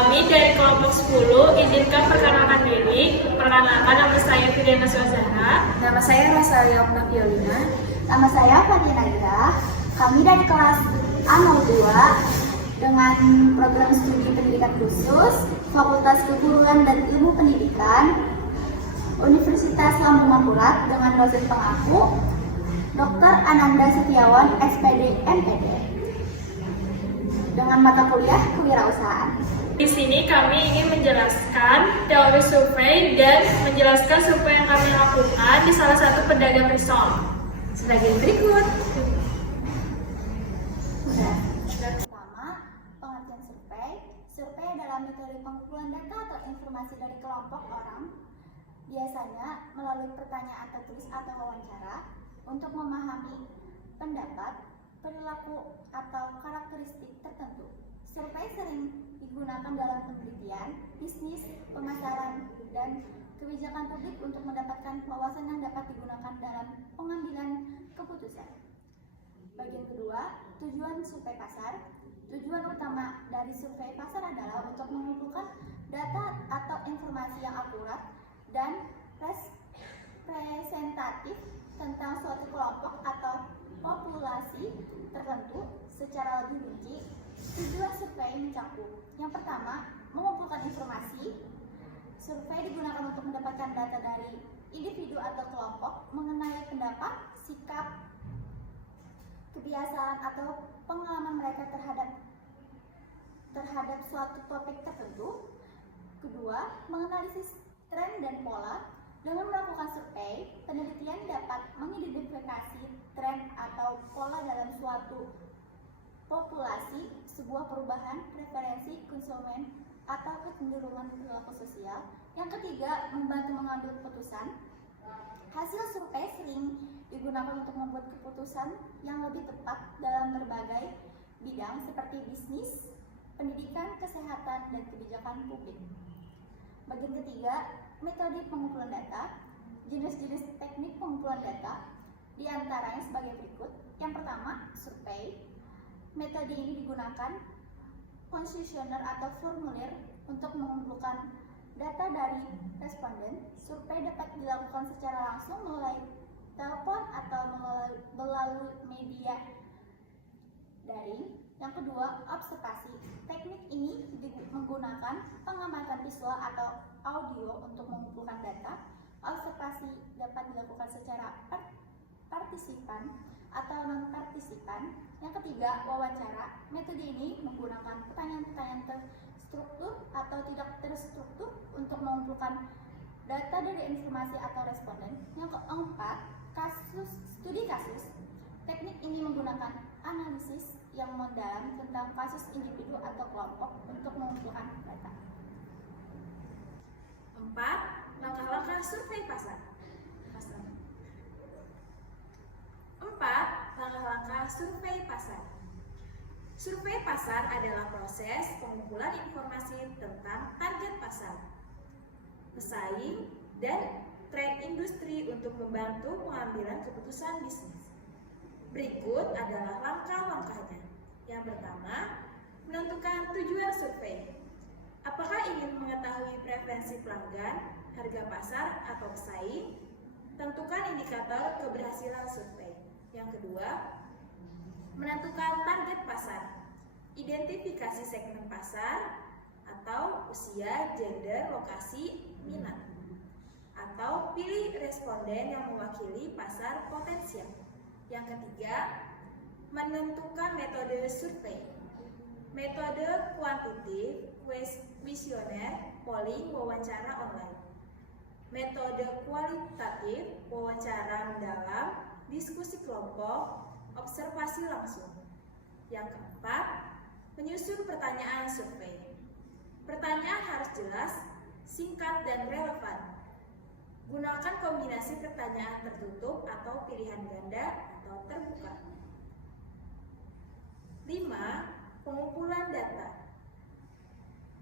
Kami dari kelompok 10 izinkan perkenalkan diri. Perkenalkan, nama saya Fidelia Swazara. Nama saya Rosalia Octaviolina. Nama saya Fatia Naira. Kami dari kelas A02 dengan program studi pendidikan khusus, Fakultas Keguruan dan Ilmu Pendidikan, Universitas Lambung Mangkurat dengan dosen pengaku, Dr. Ananda Setiawan, SPD, MPD, dengan mata kuliah kewirausahaan. Di sini kami ingin menjelaskan teori survei dan menjelaskan survei yang kami lakukan di salah satu pedagang risol. Sebagai berikut. Pertama, pengertian survei. Survei adalah metode pengumpulan data atau informasi dari kelompok orang, biasanya melalui pertanyaan tertulis atau wawancara, untuk memahami pendapat, perilaku, atau karakteristik tertentu. Survei sering digunakan dalam penelitian, bisnis, pemasaran, dan kebijakan publik untuk mendapatkan wawasan yang dapat digunakan dalam pengambilan keputusan. Bagian kedua, tujuan survei pasar. Tujuan utama dari survei pasar adalah untuk mengumpulkan data atau informasi yang akurat dan representatif tentang suatu kelompok atau populasi tertentu. Secara lebih rinci, tujuan survei mencakup: yang pertama, mengumpulkan informasi. Survei digunakan untuk mendapatkan data dari individu atau kelompok mengenai pendapat, sikap, kebiasaan, atau pengalaman mereka terhadap suatu topik tertentu. Kedua, menganalisis tren dan pola. Dengan melakukan survei, penelitian dapat mengidentifikasi tren atau pola dalam suatu populasi, sebuah perubahan, preferensi konsumen, atau kecenderungan perilaku sosial. Yang ketiga, membantu mengambil keputusan. Hasil survei sering digunakan untuk membuat keputusan yang lebih tepat dalam berbagai bidang seperti bisnis, pendidikan, kesehatan, dan kebijakan publik. Bagian ketiga, metode pengumpulan data. Jenis-jenis teknik pengumpulan data diantaranya sebagai berikut. Yang pertama, survei. Metode ini digunakan kuesioner atau formulir untuk mengumpulkan data dari responden. Survei dapat dilakukan secara langsung melalui telepon atau melalui media daring. Yang kedua, observasi. Teknik ini menggunakan pengamatan visual atau audio untuk mengumpulkan data. Observasi dapat dilakukan secara partisipan atau non-partisipan. Yang ketiga, wawancara. Metode ini menggunakan pertanyaan-pertanyaan terstruktur atau tidak terstruktur untuk mengumpulkan data dari informasi atau responden. Yang keempat, studi kasus. Teknik ini menggunakan analisis yang mendalam tentang kasus individu atau kelompok untuk mengumpulkan data. 4. Langkah-langkah survei pasar. 4. Langkah-langkah survei pasar. Survei pasar adalah proses pengumpulan informasi tentang target pasar, pesaing, dan tren industri untuk membantu pengambilan keputusan bisnis. Berikut adalah langkah-langkahnya. Yang pertama, menentukan tujuan survei. Apakah ingin mengetahui preferensi pelanggan, harga pasar, atau pesaing? Tentukan indikator keberhasilan survei. Yang kedua, menentukan target pasar. Identifikasi segmen pasar atau usia, gender, lokasi, minat. Atau pilih responden yang mewakili pasar potensial. Yang ketiga, menentukan metode survei. Metode kuantitatif, kuesioner, polling, wawancara online. Metode kualitatif, wawancara mendalam, diskusi kelompok, observasi langsung. Yang keempat, menyusun pertanyaan survei. Pertanyaan harus jelas, singkat, dan relevan. Gunakan kombinasi pertanyaan tertutup atau pilihan ganda atau terbuka. 5. Pengumpulan data.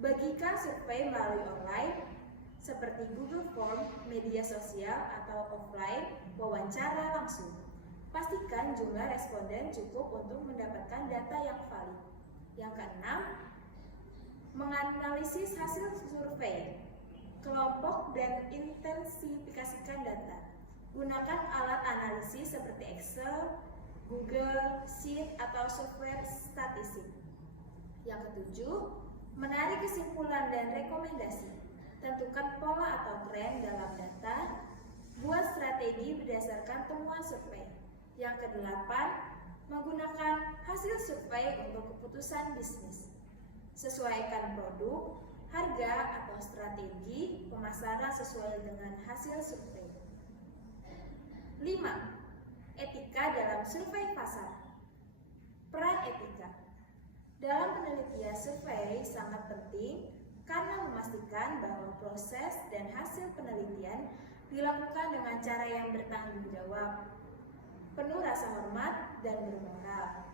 Bagikan survei melalui online seperti Google Form, media sosial, atau offline, wawancara langsung. Pastikan jumlah responden cukup untuk mendapatkan data yang valid. Yang keenam, menganalisis hasil survei, kelompok dan intensifikasikan data. Gunakan alat analisis seperti Excel, Google Sheet, atau software statistik. Yang ketujuh, menarik kesimpulan dan rekomendasi. Tentukan pola atau tren dalam data. Buat strategi berdasarkan temuan survei. Yang kedelapan, menggunakan hasil survei untuk keputusan bisnis. Sesuaikan produk, harga, atau strategi pemasaran sesuai dengan hasil survei. 5. Etika dalam survei pasar. Peran etika dalam penelitian survei sangat penting karena memastikan bahwa proses dan hasil penelitian dilakukan dengan cara yang bertanggung jawab, penuh rasa hormat, dan bermoral.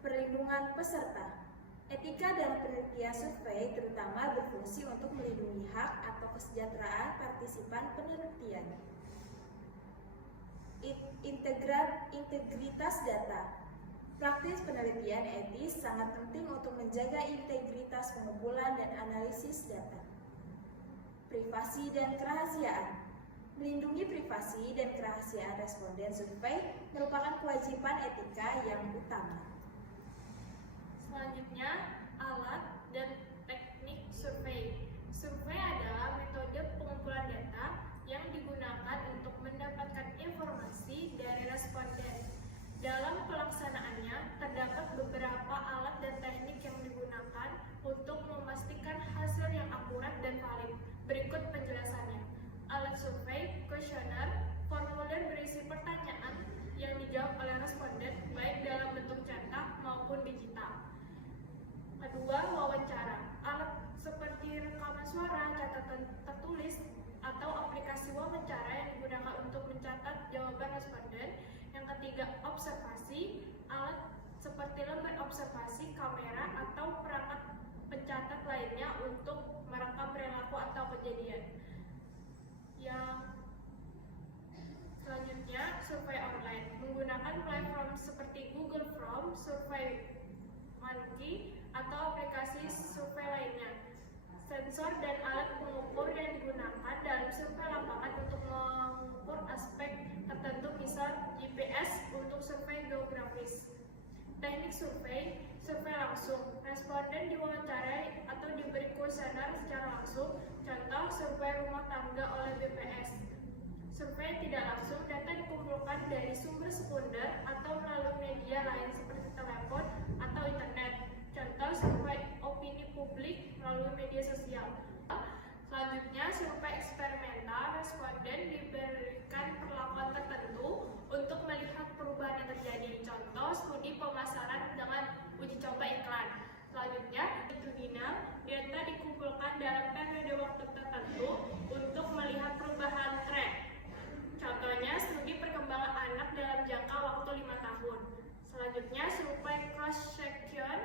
Perlindungan peserta. Etika dalam penelitian survei terutama berfungsi untuk melindungi hak atau kesejahteraan partisipan penelitian. Integritas data. Praktis penelitian etis sangat penting untuk menjaga integritas pengumpulan dan analisis data. Privasi dan kerahasiaan. Melindungi privasi dan kerahasiaan responden survei merupakan kewajiban etika yang utama. Selanjutnya, alat dan teknik survei. Survei adalah metode pengumpulan data yang digunakan untuk mendapatkan informasi dari responden. Dalam pelaksanaannya, terdapat beberapa alat dan teknik yang digunakan untuk memastikan hasil yang akurat dan valid. Berikut penjelasannya. Alat survei, kuesioner, formulir berisi pertanyaan yang dijawab oleh responden baik dalam bentuk cetak maupun digital. Kedua, wawancara. Alat seperti rekaman suara, catatan tertulis, atau aplikasi wawancara yang digunakan untuk mencatat jawaban responden. Yang ketiga, observasi. Alat seperti lembar observasi, kamera, atau perangkat pencatat lainnya untuk merekam perilaku atau kejadian. Yang selanjutnya, survei online. Menggunakan platform seperti Google Form, SurveyMonkey, atau aplikasi survei lainnya. Sensor dan alat pengukur yang digunakan dalam survei lapangan untuk mengukur aspek tertentu, misal GPS untuk survei geografis. Teknik survei, survei langsung. Responden diwawancarai atau diberi kuesioner secara langsung, contoh survei rumah tangga oleh BPS. Survei tidak langsung, data dikumpulkan dari sumber sekunder atau melalui media lain seperti telepon atau internet, contoh survei opini publik melalui media sosial. Selanjutnya, survei eksperimental. Responden diberikan perlakuan tertentu untuk melihat perubahan yang terjadi, contoh studi pemasaran dengan uji coba iklan. Selanjutnya, longitudinal. Data dikumpulkan dalam periode waktu tertentu untuk melihat perubahan tren. Contohnya, studi perkembangan anak dalam jangka waktu 5 tahun. Selanjutnya, survei cross-section.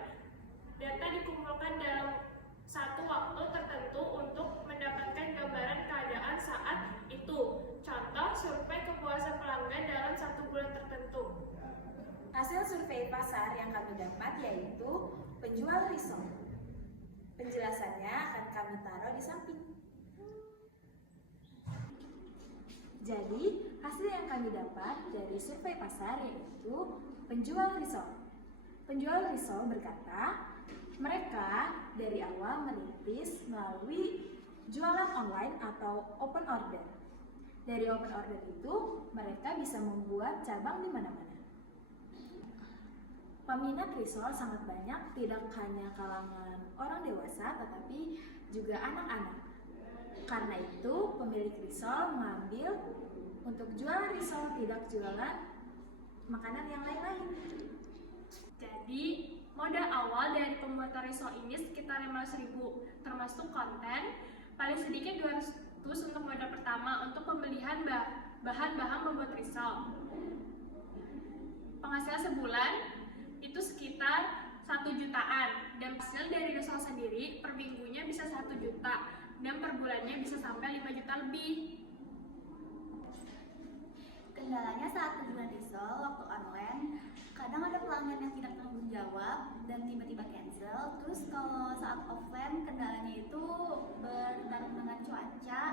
Data dikumpulkan dalam satu waktu tertentu untuk mendapatkan gambaran keadaan saat itu. Contoh, survei kepuasan pelanggan dalam 1 bulan tertentu. Hasil survei pasar yang kami dapat yaitu penjual risol. Penjelasannya akan kami taruh di samping. Jadi, hasil yang kami dapat dari survei pasar yaitu penjual risol. Penjual risol berkata, mereka dari awal merintis melalui jualan online atau open order. Dari open order itu, mereka bisa membuat cabang di mana-mana. Peminat risol sangat banyak, tidak hanya kalangan orang dewasa, tetapi juga anak-anak. Karena itu, pemilik risol mengambil untuk jualan risol, tidak jualan makanan yang lain-lain. Jadi, modal awal dari pembuatan risol ini sekitar 500.000, termasuk konten, paling sedikit 200 untuk modal pertama untuk pembelian bahan-bahan membuat risol. Penghasilan sebulan itu sekitar 1 jutaan, dan hasil dari risol sendiri per minggunya bisa 1 juta, dan per bulannya bisa sampai 5 juta lebih. Kendalanya saat penjualan risol waktu online, kadang ada pelanggan yang tidak tanggung jawab dan tiba-tiba cancel. Excel. Terus kalau saat offline kendalanya itu bertarung dengan cuaca.